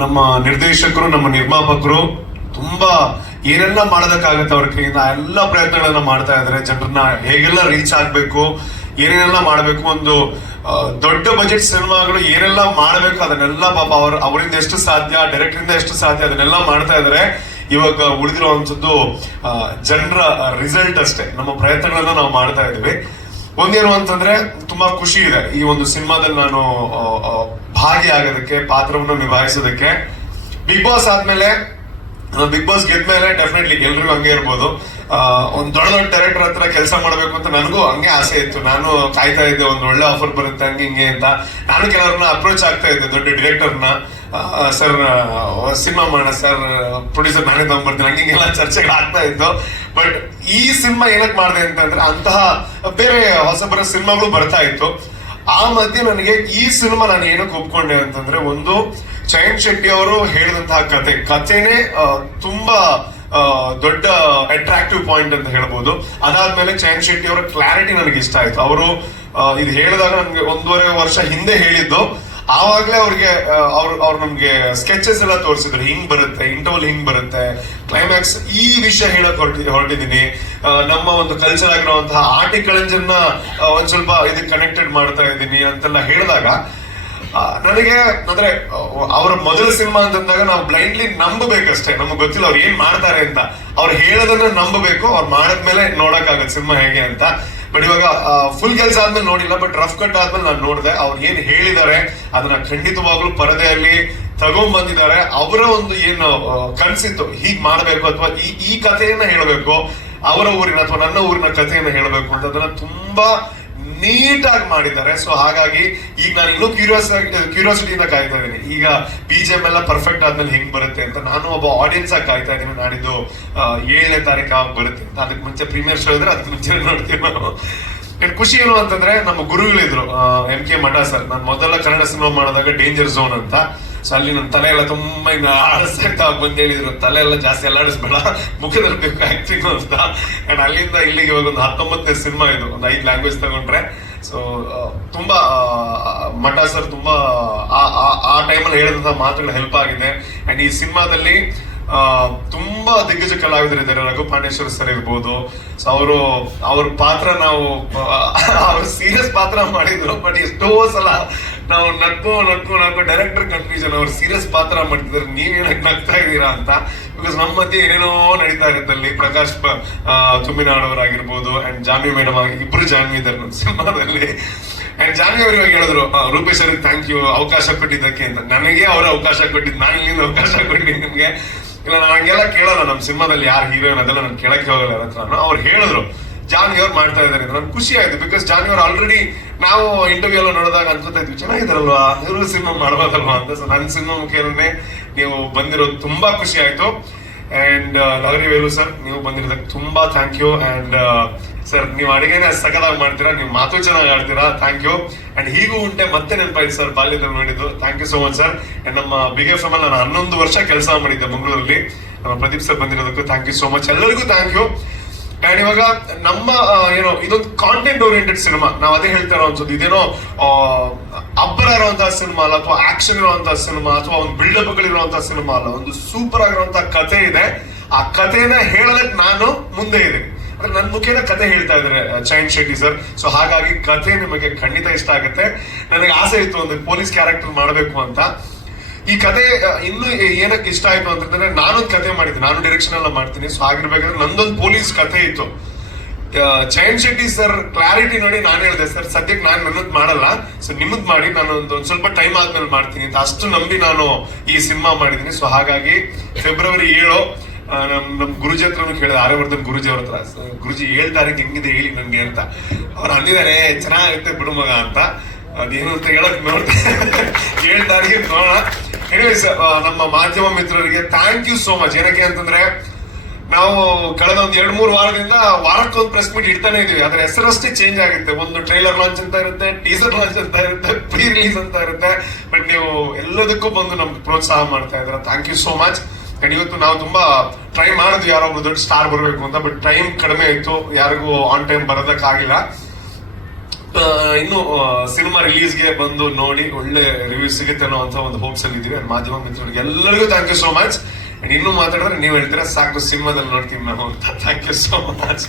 ನಮ್ಮ ನಿರ್ದೇಶಕರು, ನಮ್ಮ ನಿರ್ಮಾಪಕರು ತುಂಬಾ ಏನೆಲ್ಲ ಮಾಡೋದಕ್ಕಾಗುತ್ತೆ ಅವ್ರ ಕೈಯಿಂದ, ಎಲ್ಲ ಪ್ರಯತ್ನಗಳನ್ನ ಮಾಡ್ತಾ ಇದಾರೆ. ಜನರನ್ನ ಹೇಗೆಲ್ಲ ರೀಚ್ ಆಗ್ಬೇಕು, ಏನೇನೆಲ್ಲ ಮಾಡಬೇಕು, ಒಂದು ದೊಡ್ಡ ಬಜೆಟ್ ಸಿನಿಮಾಗಳು ಏನೆಲ್ಲ ಮಾಡಬೇಕು, ಅದನ್ನೆಲ್ಲ ಪಾಪ ಅವ್ರ, ಅವರಿಂದ ಎಷ್ಟು ಸಾಧ್ಯ ಡೈರೆಕ್ಟರ್ ಇಂದ ಎಷ್ಟು ಸಾಧ್ಯ, ಅದನ್ನೆಲ್ಲ ಮಾಡ್ತಾ ಇದಾರೆ. ಇವಾಗ ಉಳಿದಿರುವಂತದ್ದು ಜನರ ರಿಸಲ್ಟ್ ಅಷ್ಟೇ. ನಮ್ಮ ಪ್ರಯತ್ನಗಳನ್ನ ನಾವು ಮಾಡ್ತಾ ಇದೀವಿ ಒಂದೇನು ಅಂತಂದ್ರೆ ತುಂಬಾ ಖುಷಿ ಇದೆ. ಈ ಒಂದು ಸಿನಿಮಾದಲ್ಲಿ ನಾನು ಭಾಗಿಯಾಗೋದಕ್ಕೆ ಪಾತ್ರವನ್ನು ನಿಭಾಯಿಸೋದಕ್ಕೆ. ಬಿಗ್ ಬಾಸ್ ಆದ್ಮೇಲೆ ಬಿಗ್ ಬಾಸ್ ಗೆದ್ಮೇಲೆ ಡೆಫಿನೆಟ್ಲಿ ಎಲ್ರಿಗೂ ಹಂಗೆ ಇರ್ಬೋದು. ಒಂದ್ ದೊಡ್ಡ ದೊಡ್ಡ ಡೈರೆಕ್ಟರ್ ಹತ್ರ ಕೆಲಸ ಮಾಡಬೇಕು ಅಂತ ನನಗೂ ಹಂಗೆ ಆಸೆ ಇತ್ತು. ನಾನು ಕಾಯ್ತಾ ಇದ್ದೆ, ಒಂದು ಒಳ್ಳೆ ಆಫರ್ ಬರುತ್ತೆ, ಹಂಗೆ ಹಿಂಗೆ ಅಂತ. ನಾನು ಕೆಲವ್ರನ್ನ ಅಪ್ರೋಚ್ ಆಗ್ತಾ ಇದ್ದೆ, ದೊಡ್ಡ ಡೈರೆಕ್ಟರ್ನ ಸರ್ ಸಿನಿಮಾ ಮಾಡೋಣ, ಸರ್ ಪ್ರೊಡ್ಯೂಸರ್ ನಾನೇ ತಗೊಂಡ್ಬರ್ತೀನಿ. ಹಂಗೆ ಹಿಂಗೆಲ್ಲ ಚರ್ಚೆಗಳು ಆಗ್ತಾ ಇತ್ತು. ಬಟ್ ಈ ಸಿನಿಮಾ ಏನಕ್ಕೆ ಮಾಡಿದೆ ಅಂತಂದ್ರೆ ಅಂತಹ ಬೇರೆ ಹೊಸ ಬರೋ ಸಿನಿಮಾಗಳು ಬರ್ತಾ ಇತ್ತು. ಆ ಮಧ್ಯೆ ನನಗೆ ಈ ಸಿನಿಮಾ ನಾನು ಏನಕ್ಕೆ ಒಪ್ಕೊಂಡೆ ಅಂತಂದ್ರೆ ಒಂದು ಚಯನ್ ಶೆಟ್ಟಿ ಅವರು ಹೇಳಿದಂತಹ ಕತೆ. ಕಥೆನೇ ತುಂಬಾ ದೊಡ್ಡ ಅಟ್ರಾಕ್ಟಿವ್ ಪಾಯಿಂಟ್ ಅಂತ ಹೇಳ್ಬೋದು. ಅದಾದ್ಮೇಲೆ ಚಯನ್ ಶೆಟ್ಟಿ ಅವರ ಕ್ಲಾರಿಟಿ ನನಗೆ ಇಷ್ಟ ಆಯ್ತು. ಅವರು ಇದು ಹೇಳಿದಾಗ ನನಗೆ ಒಂದೂವರೆ ವರ್ಷ ಹಿಂದೆ ಹೇಳಿದ್ದು. ಆವಾಗ್ಲೇ ಅವ್ರಿಗೆ ಅವ್ರು ಅವ್ರು ನಮ್ಗೆ ಸ್ಕೆಚಸ್ ಎಲ್ಲ ತೋರಿಸಿದ್ರು. ಹಿಂಗ್ ಬರುತ್ತೆ ಇಂಟರ್ವಲ್ ಹಿಂಗ್ ಬರುತ್ತೆ. ಕ್ಲೈಮ್ಯಾಕ್ಸ್ ಈ ವಿಷಯ ಹೇಳಕ್ ಹೊರಟಿ ಹೊರಟಿದೀನಿ. ಆ, ನಮ್ಮ ಒಂದು ಕಲ್ಚರ್ ಆಗಿರುವಂತಹ ಆರ್ಟಿಕಲ್ಜನ್ನ ಒಂದ್ ಸ್ವಲ್ಪ ಇದಕ್ಕೆ ಕನೆಕ್ಟೆಡ್ ಮಾಡ್ತಾ ಇದ್ದೀನಿ ಅಂತೆಲ್ಲ ಹೇಳಿದಾಗ ನನಗೆ ಅಂದ್ರೆ ಅವರ ಮೊದಲ ಸಿನಿಮಾ ಅಂತಂದಾಗ ನಾವು ಬ್ಲೈಂಡ್ಲಿ ನಂಬಬೇಕಷ್ಟೇ. ನಮ್ಗೆ ಗೊತ್ತಿಲ್ಲ ಅವ್ರು ಏನ್ ಮಾಡ್ತಾರೆ ಅಂತ. ಅವ್ರು ಹೇಳೋದನ್ನ ನಂಬಬೇಕು. ಅವ್ರು ಮಾಡಿದ್ಮೇಲೆ ನೋಡಕ್ಕಾಗತ್ತೆ ಸಿನಿಮಾ ಹೇಗೆ ಅಂತ. ಬಟ್ ಇವಾಗ ಫುಲ್ ಕೆಲಸ ಆದ್ಮೇಲೆ ನೋಡಿಲ್ಲ ಬಟ್ ರಫ್ ಕಟ್ ಆದ್ಮೇಲೆ ನಾನು ನೋಡಿದೆ, ಅವ್ರು ಏನ್ ಹೇಳಿದ್ದಾರೆ ಅದನ್ನ ಖಂಡಿತವಾಗ್ಲೂ ಪರದೆಯಲ್ಲಿ ತಗೊಂಡ್ ಬಂದಿದ್ದಾರೆ ಅವರ ಒಂದು ಏನು ಕನಸಿತ್ತು, ಹೀಗ್ ಮಾಡ್ಬೇಕು ಅಥವಾ ಈ ಈ ಕಥೆಯನ್ನ ಹೇಳಬೇಕು, ಅವರ ಊರಿನ ಅಥವಾ ನನ್ನ ಊರಿನ ಕಥೆಯನ್ನ ಹೇಳಬೇಕು ಅಂತ ಅದನ್ನ ತುಂಬಾ ನೀಟಾಗಿ ಮಾಡಿದ್ದಾರೆ. ಸೊ ಹಾಗಾಗಿ ಈಗ ನಾನು ಇನ್ನೂ ಕ್ಯೂರಿಯಸ್ ಕ್ಯೂರಿಯಾಸಿಟಿಯಿಂದ ಕಾಯ್ತಾ ಇದ್ದೀನಿ. ಈಗ ಬಿ ಜೆ ಎಲ್ಲ ಪರ್ಫೆಕ್ಟ್ ಆದ್ಮೇಲೆ ಹೆಂಗ್ ಬರುತ್ತೆ ಅಂತ ನಾನು ಒಬ್ಬ ಆಡಿಯನ್ಸ್ ಆಗಿ ಕಾಯ್ತಾ ಇದ್ದೀನಿ. ನಾಡಿದ್ದು ಏಳನೇ ತಾರೀಕು ಆಗ ಬರುತ್ತೆ ಅಂತ. ಅದಕ್ಕೆ ಮುಂಚೆ ಪ್ರೀಮಿಯರ್ ಶೋ ಇದ್ರೆ ಅದಕ್ಕೆ ಮುಂಚೆ ನೋಡ್ತೀವಿ And ಖುಷಿ ಏನು ಅಂತಂದ್ರೆ ನಮ್ಮ ಗುರುಗಳಿದ್ರು ಎಂ ಕೆ ಮಠ ಸರ್ ನಾನು ಮೊದಲ ಕನ್ನಡ ಸಿನಿಮಾ ಮಾಡಿದಾಗ ಡೇಂಜರ್ ಝೋನ್ ಅಂತ. ಸೊ ಅಲ್ಲಿ ನನ್ನ ತಲೆ ಎಲ್ಲ ತುಂಬಾ ಇನ್ನು ಆಡಿಸ್ತಾ ಬಂದು ಹೇಳಿದ್ರು. ತಲೆ ಎಲ್ಲ ಜಾಸ್ತಿ ಅಲ್ಲಾಡಿಸ್ಬೇಡ. ಮುಖದಲ್ಲಿ ಬೇಕು ಆಕ್ಟಿಂಗ್ ಅಂತ. ಅಂಡ್ ಅಲ್ಲಿಂದ ಇಲ್ಲಿಗೆ ಇವಾಗ ಒಂದು ಹತ್ತೊಂಬತ್ತನೇ ಸಿನಿಮಾ ಇದು. ಒಂದು ಐದು ಲ್ಯಾಂಗ್ವೇಜ್ ತಗೊಂಡ್ರೆ. ಸೊ ತುಂಬಾ ಮಠ ಸರ್ ತುಂಬಾ, ಆ- ಟೈಮಲ್ಲಿ ಹೇಳಿದಂತ ಮಾತುಗಳು ಹೆಲ್ಪ್ ಆಗಿದೆ. ಅಂಡ್ ಈ ಸಿನಿಮಾದಲ್ಲಿ ತುಂಬಾ ದಿಗ್ಗಜ ಕಲಾವಿದರಿದ್ದಾರೆ. ರಘು ಪಾಂಡೇಶ್ವರ್ ಸರ್ ಇರ್ಬೋದು. ಸೊ ಅವರು, ಅವ್ರ ಪಾತ್ರ ನಾವು ಅವ್ರ ಸೀರಿಯಸ್ ಪಾತ್ರ ಮಾಡಿದ್ರು. ಬಟ್ ಎಷ್ಟೋ ಸಲ ನಾವು ನಕ್ಕೋ ನಕ್ಕೋ ನಕ್ಕೋ ಡೈರೆಕ್ಟರ್ ಕನ್ಫ್ಯೂಷನ್ ಅವ್ರು ಸೀರಿಯಸ್ ಪಾತ್ರ ಮಾಡ್ತಿದ್ದಾರೆ. ನೀವ್ ಏನಕ್ಕೆ ನಗ್ತಾ ಇದ್ದೀರಾ ಅಂತ. ಬಿಕಾಸ್ ನಮ್ಮ ಮಧ್ಯೆ ಏನೇನೋ ನಡೀತಾ ಇರುತ್ತೆ ಅಲ್ಲಿ. ಪ್ರಕಾಶ್ ತುಮ್ಮಿನಾಡವರಾಗಿರ್ಬೋದು ಅಂಡ್ ಜಾನ್ವಿ ಮೇಡಮ್ ಆಗಿ ಇಬ್ರು ಜಾನ್ವಿ ಇದ್ದಾರೆ ನಮ್ಮ ಸಿನಿಮಾದಲ್ಲಿ. ಅಂಡ್ ಜಾನ್ವಿ ಅವ್ರು ಇವಾಗ ಹೇಳಿದ್ರು ರೂಪೇಶ್ ಅವ್ರಿಗೆ ಥ್ಯಾಂಕ್ ಯು ಅವಕಾಶ ಕೊಟ್ಟಿದ್ದಕ್ಕೆ ಅಂತ. ನನಗೆ ಅವ್ರ ಅವಕಾಶ ಕೊಟ್ಟಿದ್ದು, ನಾನು ಇಲ್ಲಿಂದ ಅವಕಾಶ ಕೊಟ್ಟಿದ್ದು ನಿಮ್ಗೆ. ಇಲ್ಲ, ನಾನು ಹಂಗೆಲ್ಲ ಕೇಳಲ್ಲ ನಮ್ಮ ಸಿನಿಮಾದಲ್ಲಿ ಯಾರು ಹೀರೋಯಿನ್ ಅದೆಲ್ಲ ನಾನು ಕೇಳಕ್ಕೆ ಹೋಗಲ್ಲ ಹತ್ರನೂ. ಅವ್ರು ಹೇಳಿದ್ರು ಜಾನ್ವಿ ಅವ್ರು ಮಾಡ್ತಾ ಇದ್ದಾರೆ. ನನ್ಗೆ ಖುಷಿ ಆಯ್ತು ಬಿಕಾಸ್ ಜಾನ್ವಿ ಅವ್ರು ಆಲ್ರೆಡಿ ನಾವು ಇಂಟರ್ವ್ಯೂ ಎಲ್ಲ ನೋಡಿದಾಗ ಅನ್ಕೋತಾ ಇದ್ವಿ ಚೆನ್ನಾಗಿದಾರಲ್ವಾ ಇವರು ಸಿನಿಮಾ ಮಾಡ್ಬೋದಲ್ವಾ ಅಂತ. ಸೊ ನನ್ನ ಸಿನಿಮಾ ಮುಖೇನೇ ನೀವು ಬಂದಿರೋದು ತುಂಬಾ ಖುಷಿ ಆಯ್ತು. ಅಂಡ್ ನಗರಿ ವೇಲು ಸರ್ ನೀವು ಬಂದಿರೋದಕ್ಕೆ ತುಂಬಾ ಥ್ಯಾಂಕ್ ಯು ಅಂಡ್ ಸರ್ ನೀವು ಅಡಿಗೆನೆ ಸಕಲಾಗಿ ಮಾಡ್ತೀರಾ, ನೀವು ಮಾತು ಚೆನ್ನಾಗಿ ಆಡ್ತೀರಾ? ಥ್ಯಾಂಕ್ ಯು ಅಂಡ್ ಹೀಗೂ ಉಂಟೆ ಮತ್ತೆ ನೆನಪಾಯ್ತು ಸರ್ ಬಾಲ್ಯದಲ್ಲಿ ನೋಡಿದ್ದು. Thank you so much sir and ನಮ್ಮ ಬಿಗ್ ಎಫ್ ಎಂ ನಾನು ಹನ್ನೊಂದು ವರ್ಷ ಕೆಲಸ ಮಾಡಿದ್ದೆ ಮಂಗಳೂರಲ್ಲಿ. ನಮ್ಮ ಪ್ರದೀಪ್ ಸರ್ ಬಂದಿರೋದಕ್ಕೂ ಥ್ಯಾಂಕ್ ಯು ಸೋ ಮಚ್ ಎಲ್ಲರಿಗೂ ಥ್ಯಾಂಕ್ ಯು ಅಂಡ್ ಇವಾಗ ನಮ್ಮ ಏನೋ ಇದೊಂದು ಕಾಂಟೆಂಟ್ ಓರಿಯೆಂಟೆಡ್ ಸಿನಿಮಾ ನಾವು ಅದೇ ಹೇಳ್ತಾ ಇರೋವಂಥದ್ದು ಇದೇನೋ ಆ, ಅಬ್ಬರ ಇರುವಂತಹ ಸಿನಿಮಾ ಅಲ್ಲ ಅಥವಾ ಆಕ್ಷನ್ ಇರುವಂತಹ ಸಿನಿಮಾ ಅಥವಾ ಒಂದು ಬಿಲ್ಡಪ್ ಗಳಿರುವಂತಹ ಸಿನಿಮಾ ಅಲ್ಲ ಒಂದು ಸೂಪರ್ ಆಗಿರುವಂತಹ ಕತೆ ಇದೆ. ಆ ಕಥೆನ ಹೇಳೋದಕ್ಕೆ ನಾನು ಮುಂದೆ ಇದೆ ಅಂದ್ರೆ ನನ್ನ ಮುಖೇನ ಕತೆ ಹೇಳ್ತಾ ಇದ್ದಾರೆ ಚೈನ್ ಶೆಟ್ಟಿ ಸರ್. ಸೊ ಹಾಗಾಗಿ ಕತೆ ನಿಮಗೆ ಖಂಡಿತ ಇಷ್ಟ ಆಗುತ್ತೆ. ನನಗೆ ಆಸೆ ಇತ್ತು ಒಂದು ಪೊಲೀಸ್ ಕ್ಯಾರೆಕ್ಟರ್ ಮಾಡಬೇಕು ಅಂತ. ಈ ಕತೆ ಇನ್ನು ಏನಕ್ಕೆ ಇಷ್ಟ ಆಯ್ತು ಅಂತಂದ್ರೆ ನಾನೊಂದು ಕತೆ ಮಾಡಿದ್ದೆ ನಾನು ಡೈರೆಕ್ಷನ್ ಎಲ್ಲ ಮಾಡ್ತೀನಿ. ಸೊ ಆಗಿರ್ಬೇಕಾದ್ರೆ ನಂದೊಂದು ಪೊಲೀಸ್ ಕತೆ ಇತ್ತು. ಜಯಂತ್ ಶೆಟ್ಟಿ ಸರ್ ಕ್ಲಾರಿಟಿ ನೋಡಿ ನಾನು ಹೇಳಿದೆ, ಸರ್, ಸದ್ಯಕ್ಕೆ ನಾನು ನನ್ನದ್ ಮಾಡಲ್ಲ. ಸೊ ನಿಮ್ಮದ್ ಮಾಡಿ. ನಾನು ಒಂದು ಸ್ವಲ್ಪ ಟೈಮ್ ಆದ್ಮೇಲೆ ಮಾಡ್ತೀನಿ. ಅಂತ ಅಷ್ಟು ನಂಬಿ ನಾನು ಈ ಸಿನಿಮಾ ಮಾಡಿದ್ದೀನಿ. ಸೊ ಹಾಗಾಗಿ ಫೆಬ್ರವರಿ ಏಳು ನಮ್ ನಮ್ ಗುರುಜಿ ಹತ್ರನು ಕೇಳಿದೆ, ಆರ್ಯವರ್ಧನ್ ಗುರುಜಿ ಅವ್ರ ಹತ್ರ. ಗುರುಜಿ, ಏಳ್ ತಾರೀಕು ಹೆಂಗಿದೆ ಹೇಳಿ ನಂಗೆ ಅಂತ. ಅವ್ರು ಅಂದಿದ್ದಾರೆ ಚೆನ್ನಾಗಿರುತ್ತೆ ಬಿಡುಮಗ ಅಂತ. ಅದೇನು ಅಂತ ಹೇಳಕ್ ನೋಡ್ತೀನಿ ಏಳ್ ತಾರೀಕು ನೋಡೋಣ. ಎನಿವೇಸ್ ನಮ್ಮ ಮಾಧ್ಯಮ ಮಿತ್ರರಿಗೆ ಥ್ಯಾಂಕ್ ಯು ಸೋ ಮಚ್ ಏನಕ್ಕೆ ಅಂತಂದ್ರೆ, ನಾವು ಕಳೆದ ಒಂದ್ ಎರಡ್ ಮೂರು ವಾರದಿಂದ ವಾರಕ್ಕೊಂದು ಪ್ರೆಸ್ ಮೀಟ್ ಇಡ್ತಾನೆ ಇದೀವಿ. ಅದ್ರ ಹೆಸರಷ್ಟೇ ಚೇಂಜ್ ಆಗುತ್ತೆ. ಒಂದು ಟ್ರೈಲರ್ ಲಾಂಚ್ ಅಂತ ಇರುತ್ತೆ ಟೀಸರ್ ಲಾಂಚ್ ಅಂತ ಇರುತ್ತೆ ಪ್ರೀ ರಿಲೀಸ್ ಅಂತ ಇರುತ್ತೆ. ಬಟ್ ನೀವು ಎಲ್ಲದಕ್ಕೂ ಬಂದು ನಮ್ಗೆ ಪ್ರೋತ್ಸಾಹ ಮಾಡ್ತಾ ಇದ್ರ thank you so much and ಇವತ್ತು ನಾವು ತುಂಬಾ ಟ್ರೈ ಮಾಡಿದ್ವಿ. ಯಾರೋ ಒಬ್ರು ದೊಡ್ಡ ಸ್ಟಾರ್ ಬರಬೇಕು ಅಂತ ಬಟ್ ಟೈಮ್ ಕಡಿಮೆ ಇತ್ತು ಯಾರಿಗೂ ಆನ್ ಟೈಮ್ ಬರೋದಕ್ಕಾಗಿಲ್ಲ. ಇನ್ನು ಸಿನಿಮಾ ರಿಲೀಸ್ಗೆ ಬಂದು ನೋಡಿ ಒಳ್ಳೆ ರಿವ್ಯೂ ಸಿಗುತ್ತೆ ಅನ್ನೋ ಅಂತ ಒಂದು ಹೋಪ್ಸ್ ಅಲ್ಲಿ ಇದೀವಿ ಮಾಧ್ಯಮ ಮಿತ್ರರಿಗೆ ಎಲ್ಲರಿಗೂ ಥ್ಯಾಂಕ್ ಯು ಸೋ ಮಚ್ ಇನ್ನೂ ಮಾತಾಡಿದ್ರೆ ನೀವು ಹೇಳ್ತೀರಾ, ಸಾಕು, ಸಿನಿಮಾದಲ್ಲಿ ನೋಡ್ತೀವಿ ನಾವು ಅಂತ. Thank you so much